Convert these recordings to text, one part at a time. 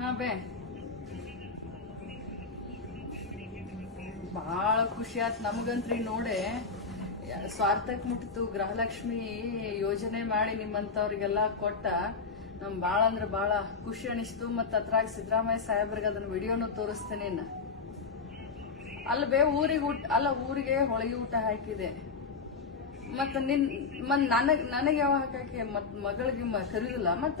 ಹಾ, ಬೇ. ಭಾಳ ಖುಷಿ ಆತ್ ನಮಗಂತ್ರಿ ನೋಡೆ. ಸ್ವಾರ್ಥಕ್ ಮುಟ್ಟಿತು, ಗೃಹಲಕ್ಷ್ಮಿ ಯೋಜನೆ ಮಾಡಿ ನಿಮ್ಮಂತವ್ರಿಗೆಲ್ಲ ಕೊಟ್ಟ. ನಮ್ ಬಾಳ ಅಂದ್ರೆ ಭಾಳ ಖುಷಿ ಅನಿಸ್ತು ಮತ್ತ ಅದ್ರಾಗ ಸಿದ್ದರಾಮಯ್ಯ ಸಾಹೇಬ್ರಿಗೆ ಅದನ್ನ ವಿಡಿಯೋನು ತೋರಿಸ್ತೇನೆ. ಅಲ್ಲ ಬೇ, ಊರಿಗೆ ಊಟ, ಅಲ್ಲ, ಊರಿಗೆ ಹೊಳಗಿ ಊಟ ಹಾಕಿದೆ. ಮತ್ತ ನಿನ್ ಮತ್ ನನಗ್, ನನಗೆ ಯಾವ ಹಾಕಾಕೆ ಮತ್ ಮಗಳಿಗೆ ಕರೀದಿಲ್ಲ ಮತ್ತ?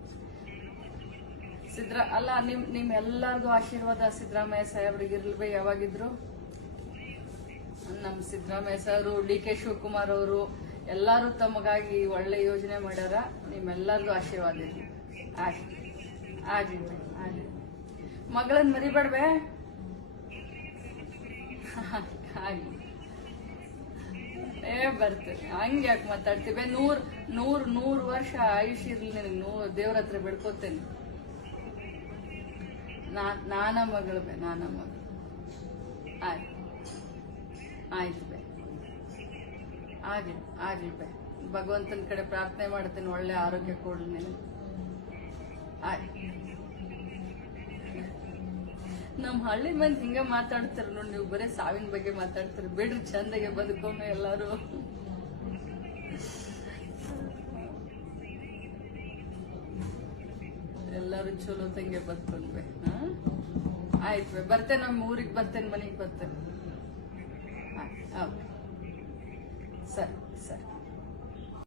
ಸಿದ್ರ ಅಲ್ಲ ನಿಮ್ ನಿಮ್ ಎಲ್ಲಾರ್ದು ಆಶೀರ್ವಾದ ಸಿದ್ದರಾಮಯ್ಯ ಸಾಹೇಬ್ರಿಗೆ ಇರ್ಲಿ ಯಾವಾಗಿದ್ರು? ನಮ್ ಸಿದ್ದರಾಮಯ್ಯ ಸಾರು ಡಿ ಕೆ ಶಿವಕುಮಾರ್ ಅವರು ಎಲ್ಲಾರು ತಮಗಾಗಿ ಒಳ್ಳೆ ಯೋಜನೆ ಮಾಡ್ಯಾರ. ನಿಮ್ಮೆಲ್ಲರಿಗೂ ಆಶೀರ್ವಾದ ಇರ್ಲಿ ಆಗಿ ಆಗ್ಲಿ ಬೇ, ಆಗ್ಲಿ ಮಗಳನ್ ಮರಿಬೇಡ್ಬೇ ಆಗ್ಲಿ ಏ ಬರ್ತೇನೆ ಹಂಗೆ ಯಾಕೆ ಮಾತಾಡ್ತೀವಿ ನೂರ್ ನೂರ್ ನೂರ್ ವರ್ಷ ಆಯುಷ್ ಇರ್ಲಿ ನಿನಗೆ. ನೂ ದೇವ್ರ ಹತ್ರ ಬಿಡ್ಕೋತೇನೆ. ನಾನ ಮಗಳು ಬೇ, ನಾನ ಮಗಳು. ಆಯ್ತು. ಆಯ್ತು ಬೇ. ಆಗ್ಲಿ ಆಗ್ಲಿ ಬೇ. ಭಗವಂತನ ಕಡೆ ಪ್ರಾರ್ಥನೆ ಮಾಡ್ತೀನಿ, ಒಳ್ಳೆ ಆರೋಗ್ಯ ಕೊಡ್ಲಿ ನೀನು ಆಯ್ತು ನಮ್ ಹಳ್ಳಿ ಮಂದಿ ಹಿಂಗ ಮಾತಾಡ್ತಾರ ನೋಡಿ, ನೀವು ಬರೀ ಸಾವಿನ ಬಗ್ಗೆ ಮಾತಾಡ್ತೀರಿ. ಬಿಡ್ರಿ, ಚಂದಗೆ ಬದುಕೊಮ್ಮೆ ಎಲ್ಲಾರು. ಎಲ್ಲಾರು ಚಲೋ ತಂಗೆ ಬದುಕೊಂಡ್ವೆ. ಆಯ್ತು ಬೇ ಬರ್ತೇನೆ ನಮ್ಮ ಊರಿಗೆ ಬರ್ತೇನೆ ಮನೆಗೆ ಬರ್ತೇನೆ. ಸರಿ ಸರಿ.